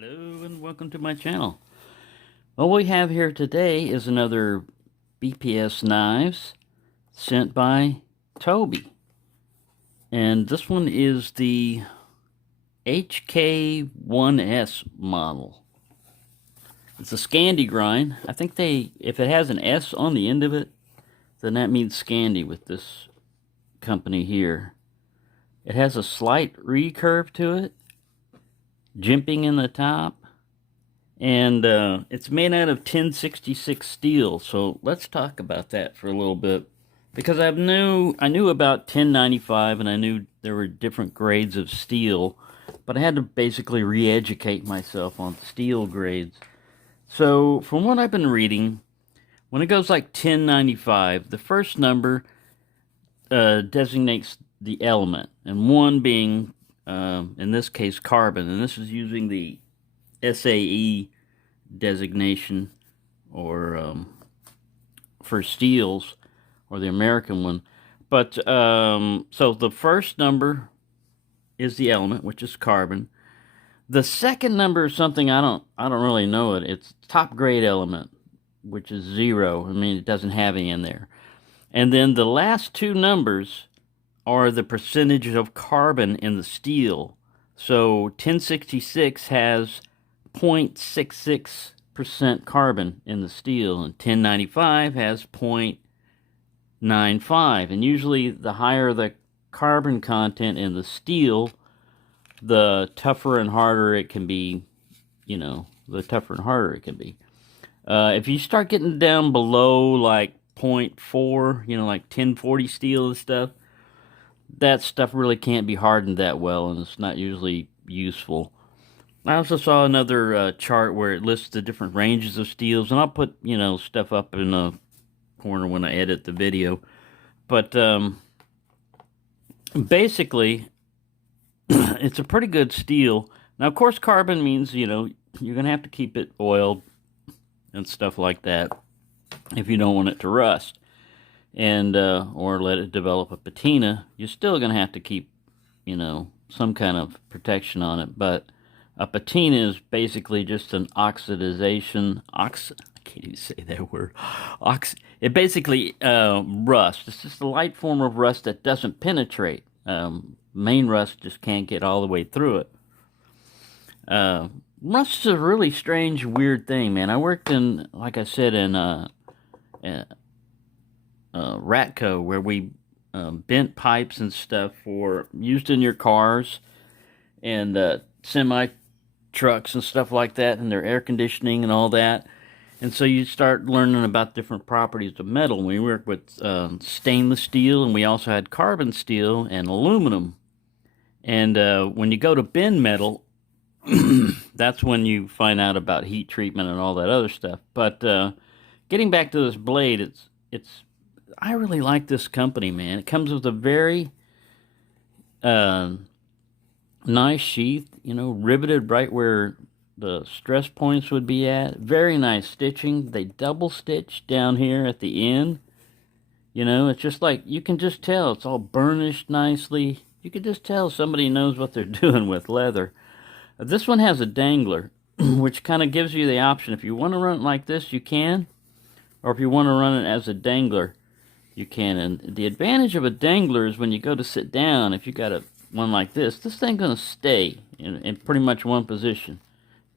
Hello and welcome to my channel. What we have here today is another BPS Knives sent by Toby. And this one is the HK1S model. It's a Scandi grind. I think if it has an S on the end of it, then that means Scandi with this company here. It has a slight recurve to it, jimping in the top, and it's made out of 1066 steel. So let's talk about that for a little bit, because I knew about 1095 and I knew there were different grades of steel, but I had to basically re-educate myself on steel grades. So from what I've been reading, when it goes like 1095, the first number designates the element, and one being in this case carbon, and this is using the SAE designation, or for steels, or the American one. But so the first number is the element, which is carbon. The second number is something I don't really know it. It's top grade element, which is 0. I mean, it doesn't have any in there. And then the last two numbers are the percentage of carbon in the steel. So 1066 has 0.66% carbon in the steel, and 1095 has 0.95. And usually the higher the carbon content in the steel, the tougher and harder it can be. If you start getting down below like 0.4, like 1040 steel and stuff, that stuff really can't be hardened that well, and it's not usually useful. I also saw another chart where it lists the different ranges of steels, and I'll put, stuff up in the corner when I edit the video. But basically, it's a pretty good steel. Now, of course, carbon means, you're going to have to keep it oiled and stuff like that if you don't want it to rust, and or let it develop a patina. You're still going to have to keep, some kind of protection on it. But a patina is basically just an oxidization. I can't even say that word. It basically rust. It's just a light form of rust that doesn't penetrate. Main rust just can't get all the way through it. Rust is a really strange, weird thing, man. I worked in, like I said, in Ratco, where we bent pipes and stuff for used in your cars and semi trucks and stuff like that, and their air conditioning and all that. And so you start learning about different properties of metal. We worked with stainless steel, and we also had carbon steel and aluminum. And when you go to bend metal, that's when you find out about heat treatment and all that other stuff. But getting back to this blade, I really like this company, man. It comes with a very nice sheath, riveted right where the stress points would be at. Very nice stitching. They double stitch down here at the end. It's just like, you can just tell it's all burnished nicely. You can just tell somebody knows what they're doing with leather. This one has a dangler, which kind of gives you the option. If you want to run it like this, you can. Or if you want to run it as a dangler, you can. And the advantage of a dangler is when you go to sit down, if you got one like this thing's going to stay in pretty much one position,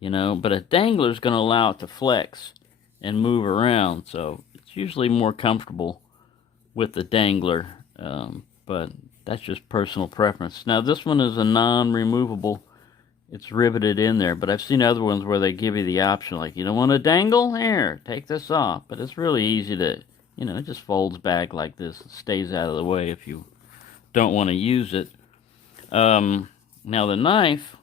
But a dangler is going to allow it to flex and move around. So it's usually more comfortable with the dangler. But that's just personal preference. Now, this one is a non-removable. It's riveted in there, but I've seen other ones where they give you the option, like, you don't want to dangle? Here, take this off. But it's really easy to, it just folds back like this. It stays out of the way if you don't want to use it. Now the knife,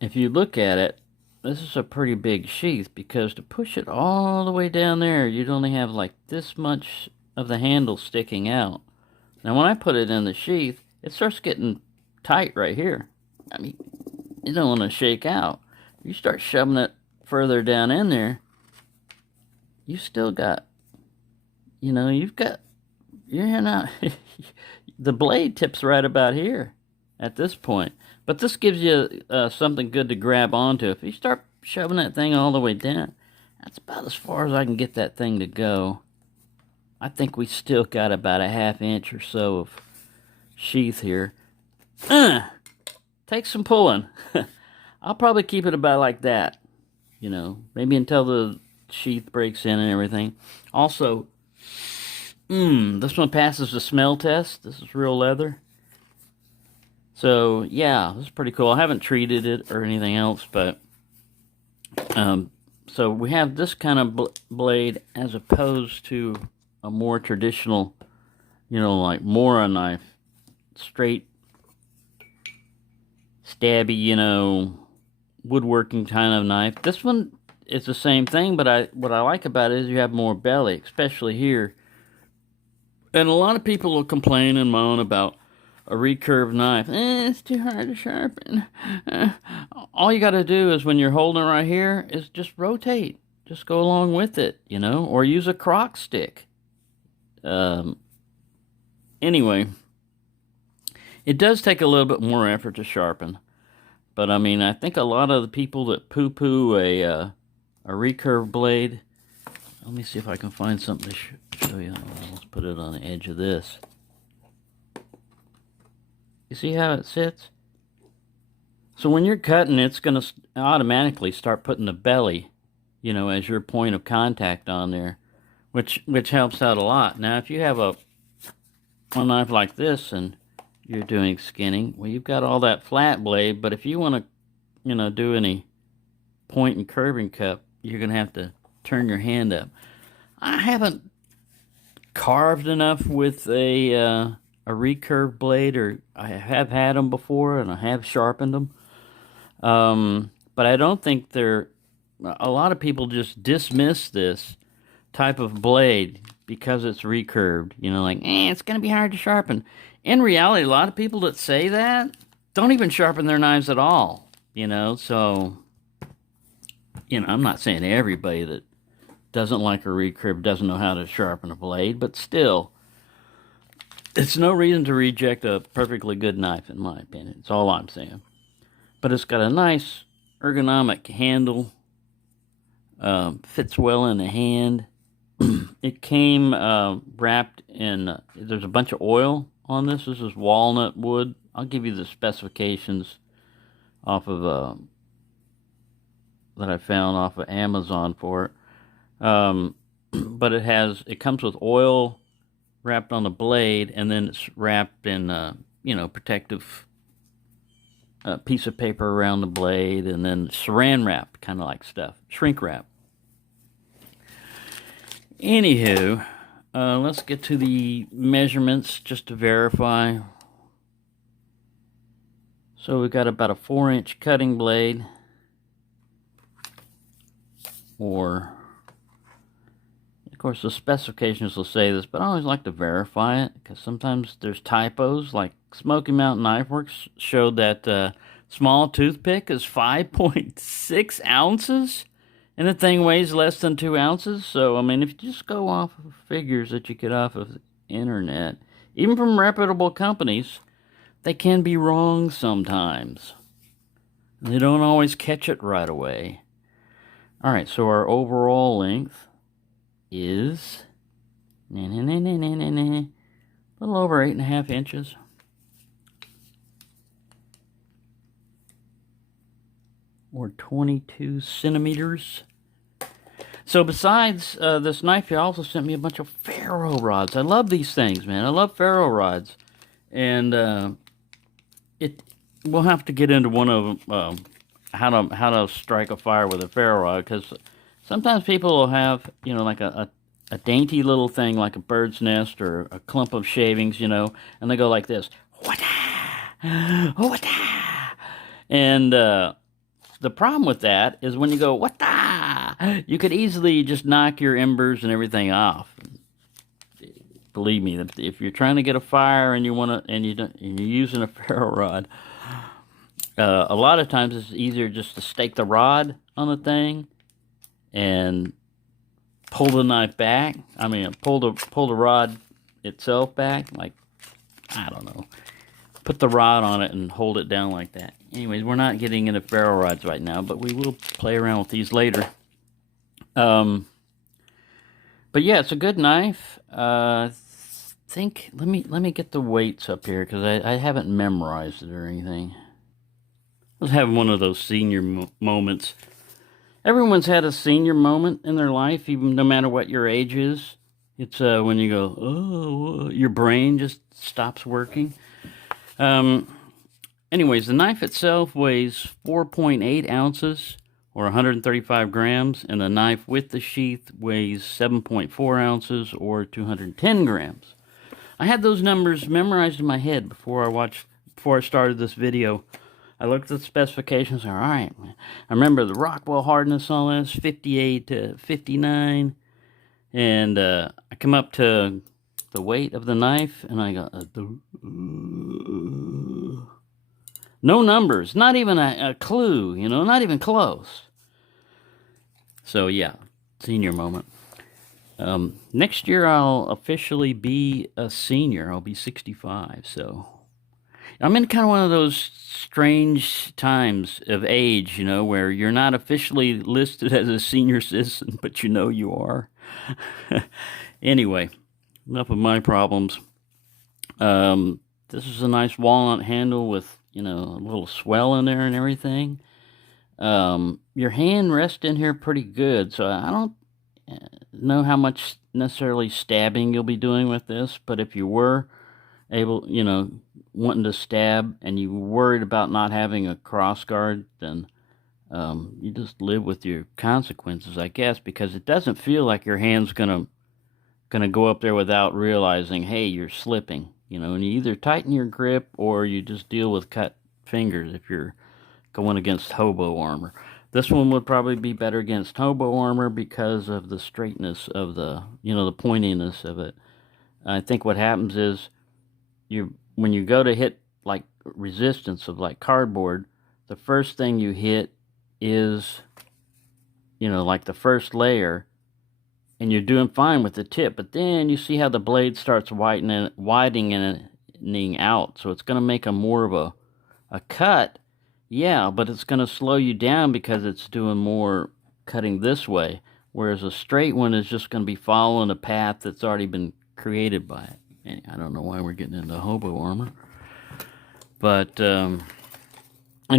if you look at it, this is a pretty big sheath, because to push it all the way down there, you'd only have like this much of the handle sticking out. Now when I put it in the sheath, it starts getting tight right here. I mean, you don't want to shake out. You start shoving it further down in there, you still got, you're not, the blade tips right about here. at this point. But this gives you something good to grab onto. If you start shoving that thing all the way down, that's about as far as I can get that thing to go. I think we still got about a ½ inch or so of sheath here. Take some pulling. I'll probably keep it about like that, you know, maybe until the sheath breaks in and everything. Also, this one passes the smell test. This is real leather. So, yeah, this is pretty cool. I haven't treated it or anything else, but, so we have this kind of blade as opposed to a more traditional, you know, like Mora knife. Straight, stabby, you know, woodworking kind of knife. This one is the same thing, but what I like about it is you have more belly, especially here. And a lot of people will complain and moan about a recurved knife. It's too hard to sharpen. All you got to do is when you're holding it right here is just rotate. Just go along with it, you know, or use a crock stick. Anyway, it does take a little bit more effort to sharpen. But, I mean, I think a lot of the people that poo-poo a recurve blade... Let me see if I can find something to show you. Let's put it on the edge of this. You see how it sits? So when you're cutting, it's going to automatically start putting the belly, you know, as your point of contact on there, which helps out a lot. Now, if you have a knife like this and you're doing skinning, well, you've got all that flat blade, but if you want to, you know, do any point and curving cut, you're going to have to turn your hand up. I haven't carved enough with a recurve blade, or I have had them before and I have sharpened them, but I don't think a lot of people just dismiss this type of blade because it's recurved, you know, like, it's gonna be hard to sharpen. In reality, a lot of people that say that don't even sharpen their knives at all, you know. So, you know, I'm not saying everybody that doesn't like a recurve doesn't know how to sharpen a blade, but still, it's no reason to reject a perfectly good knife, in my opinion. It's all I'm saying. But it's got a nice ergonomic handle. Fits well in the hand. It came wrapped in, there's a bunch of oil on this. This is walnut wood. I'll give you the specifications off of, that I found off of Amazon for it. But it comes with oil wrapped on the blade, and then it's wrapped in, you know, protective piece of paper around the blade, and then saran wrap, kind of like stuff, shrink wrap. Anywho, let's get to the measurements just to verify. So we've got about a 4-inch cutting blade, or, of course, the specifications will say this, but I always like to verify it, because sometimes there's typos. Like Smoky Mountain Knife Works showed that small toothpick is 5.6 ounces, and the thing weighs less than 2 ounces. So, I mean, if you just go off of figures that you get off of the internet, even from reputable companies, they can be wrong sometimes. They don't always catch it right away. All right, so our overall length is a little over 8.5 inches. Or 22 centimeters. So besides this knife, he also sent me a bunch of ferro rods. I love these things, man. I love ferro rods. And we'll have to get into one of them, how to strike a fire with a ferro rod, because sometimes people will have, you know, like a dainty little thing like a bird's nest or a clump of shavings, you know, and they go like this. And the problem with that is when you go, you could easily just knock your embers and everything off. Believe me, if you're trying to get a fire and you're using a ferro rod, a lot of times it's easier just to stake the rod on the thing and pull the knife back. I mean, pull the rod itself back, like, I don't know, put the rod on it and hold it down like that. Anyways, we're not getting into ferro rods right now, but we will play around with these later. But yeah, it's a good knife. Let me get the weights up here because I haven't memorized it or anything. I was having one of those senior moments. Everyone's had a senior moment in their life, even no matter what your age is. It's when you go, oh, your brain just stops working. Anyways, the knife itself weighs 4.8 ounces or 135 grams, and the knife with the sheath weighs 7.4 ounces or 210 grams. I had those numbers memorized in my head before I started this video. I looked at the specifications and all right, I remember the Rockwell hardness on this, 58 to 59, and I come up to the weight of the knife, and I go, no numbers, not even a clue, you know, not even close. So yeah, senior moment. Next year I'll officially be a senior. I'll be 65, so I'm in kind of one of those strange times of age, you know, where you're not officially listed as a senior citizen, but you know you are. Anyway, enough of my problems. This is a nice walnut handle with, you know, a little swell in there and everything. Your hand rests in here pretty good, so I don't know how much necessarily stabbing you'll be doing with this, but if you were able, you know, wanting to stab and you were worried about not having a cross guard, then you just live with your consequences, I guess, because it doesn't feel like your hand's gonna go up there without realizing, hey, you're slipping, you know, and you either tighten your grip or you just deal with cut fingers if you're going against hobo armor. This one would probably be better against hobo armor because of the straightness of the, you know, the pointiness of it. I think what happens is when you go to hit like resistance of like cardboard, the first thing you hit is, you know, like the first layer, and you're doing fine with the tip, but then you see how the blade starts widening out, so it's going to make a more of a cut. Yeah, but it's going to slow you down because it's doing more cutting this way, whereas a straight one is just going to be following a path that's already been created by it. I don't know why we're getting into hobo armor. But, and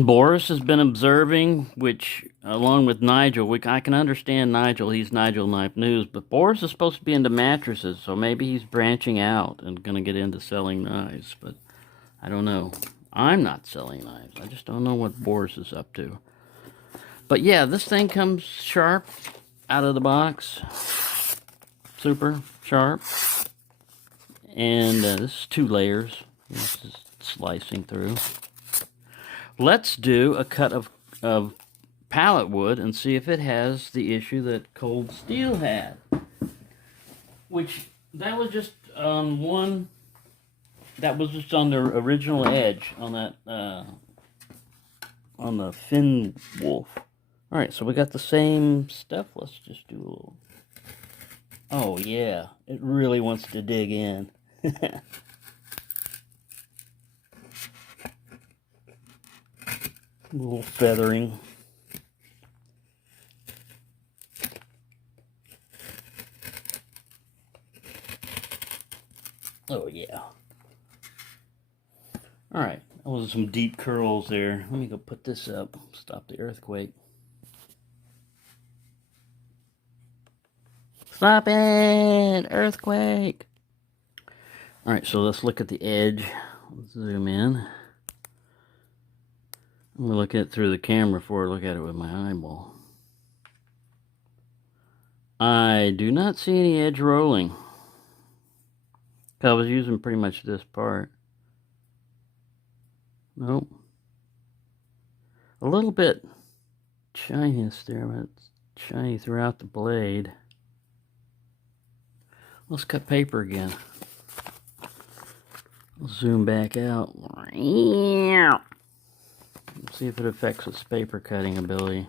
Boris has been observing, which, along with Nigel, I can understand Nigel, he's Nigel Knife News, but Boris is supposed to be into mattresses, so maybe he's branching out and going to get into selling knives, but I don't know. I'm not selling knives. I just don't know what Boris is up to. But yeah, this thing comes sharp out of the box. Super sharp. And this is 2 layers. This is slicing through. Let's do a cut of pallet wood and see if it has the issue that cold steel had. Which, that was just one... That was just on the original edge on that, on the fin wolf. Alright, so we got the same stuff. Let's just do a little... Oh, yeah. It really wants to dig in. A little feathering. Oh, yeah. Alright, that was some deep curls there. Let me go put this up. Stop the earthquake. Stop it! Earthquake! Alright, so let's look at the edge. Let's zoom in. I'm going to look at it through the camera before I look at it with my eyeball. I do not see any edge rolling. I was using pretty much this part. Nope. A little bit shininess there, but it's shiny throughout the blade. Let's cut paper again. Let's zoom back out. Let's see if it affects its paper cutting ability.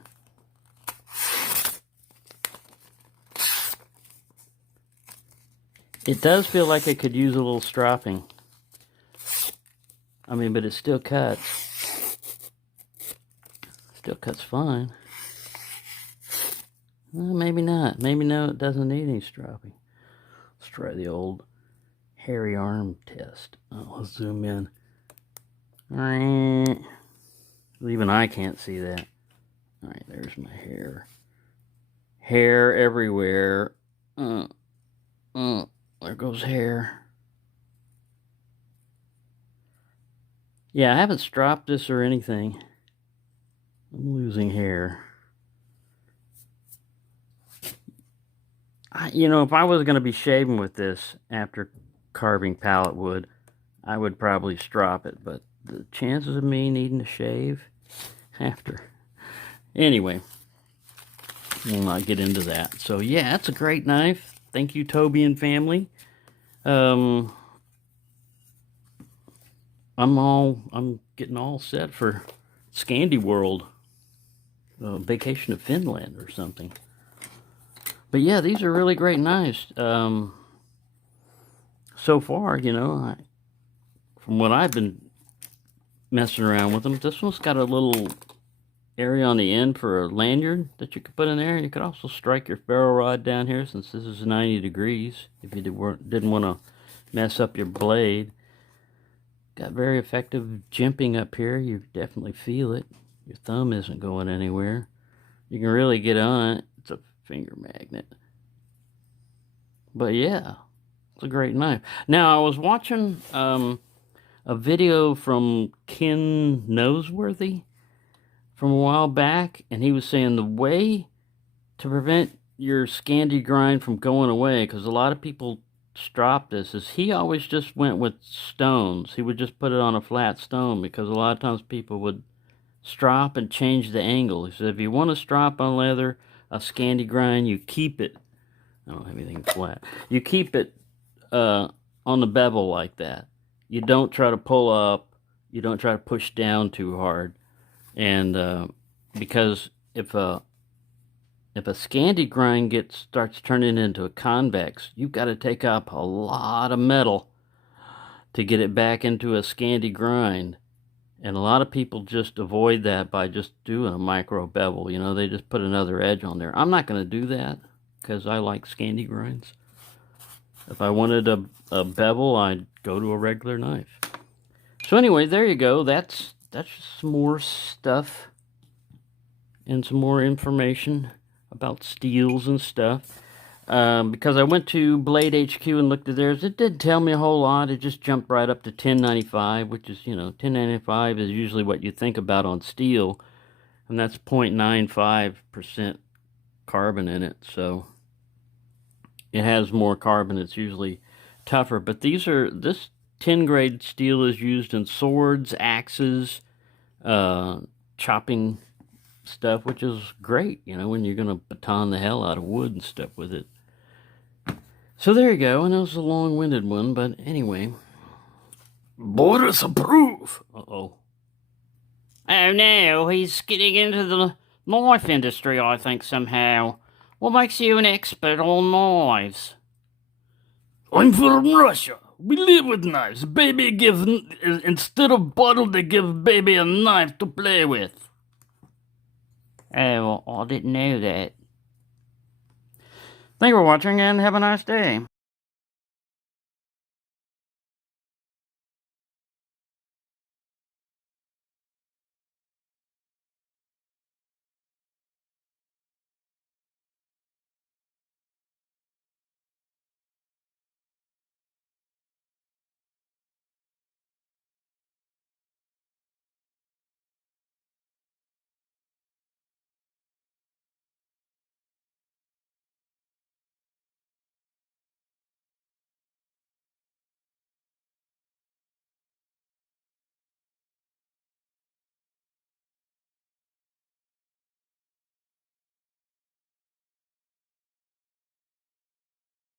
It does feel like it could use a little stropping. I mean, but it still cuts. Still cuts fine. Well, maybe not. Maybe no, it doesn't need any stropping. Let's try the old hairy arm test. Oh, let's zoom in. Even I can't see that. Alright, there's my hair. Hair everywhere. There goes hair. Yeah, I haven't stropped this or anything. I'm losing hair. You know, if I was going to be shaving with this after carving pallet wood, I would probably strop it, but the chances of me needing to shave after. Anyway, we'll not get into that. So yeah, it's a great knife. Thank you, Toby and family. I'm getting all set for Scandi World, vacation to Finland or something. But yeah, these are really great knives. So far, you know, from what I've been messing around with them, this one's got a little area on the end for a lanyard that you could put in there. You could also strike your ferro rod down here, since this is 90 degrees, if you didn't want to mess up your blade. Got very effective jimping up here. You definitely feel it. Your thumb isn't going anywhere. You can really get on it. It's a finger magnet. But yeah, it's a great knife. Now, I was watching a video from Ken Noseworthy from a while back, and he was saying the way to prevent your Scandi grind from going away, because a lot of people strop this, is he always just went with stones. He would just put it on a flat stone, because a lot of times people would strop and change the angle. He said if you want to strop on leather a Scandi grind, you keep it, I don't have anything flat, you keep it on the bevel like that. You don't try to pull up, you don't try to push down too hard. And because if a Scandi grind starts turning into a convex, you've got to take up a lot of metal to get it back into a Scandi grind. And a lot of people just avoid that by just doing a micro bevel. You know, they just put another edge on there. I'm not going to do that because I like Scandi grinds. If I wanted a bevel, I'd go to a regular knife. So anyway, there you go. That's just some more stuff and some more information about steels and stuff. Because I went to Blade HQ and looked at theirs, it didn't tell me a whole lot. It just jumped right up to 1095, which is, you know, 1095 is usually what you think about on steel, and that's 0.95% carbon in it, so it has more carbon. It's usually tougher, but this 10 grade steel is used in swords, axes, chopping stuff, which is great, you know, when you're going to baton the hell out of wood and stuff with it. So there you go, and it was a long-winded one, but anyway. Boris approve! Uh-oh. Oh no, he's getting into the knife industry, I think, somehow. What makes you an expert on knives? I'm from Russia. We live with knives. Baby instead of bottle, they give baby a knife to play with. Oh, I didn't know that. Thank you for watching, and have a nice day.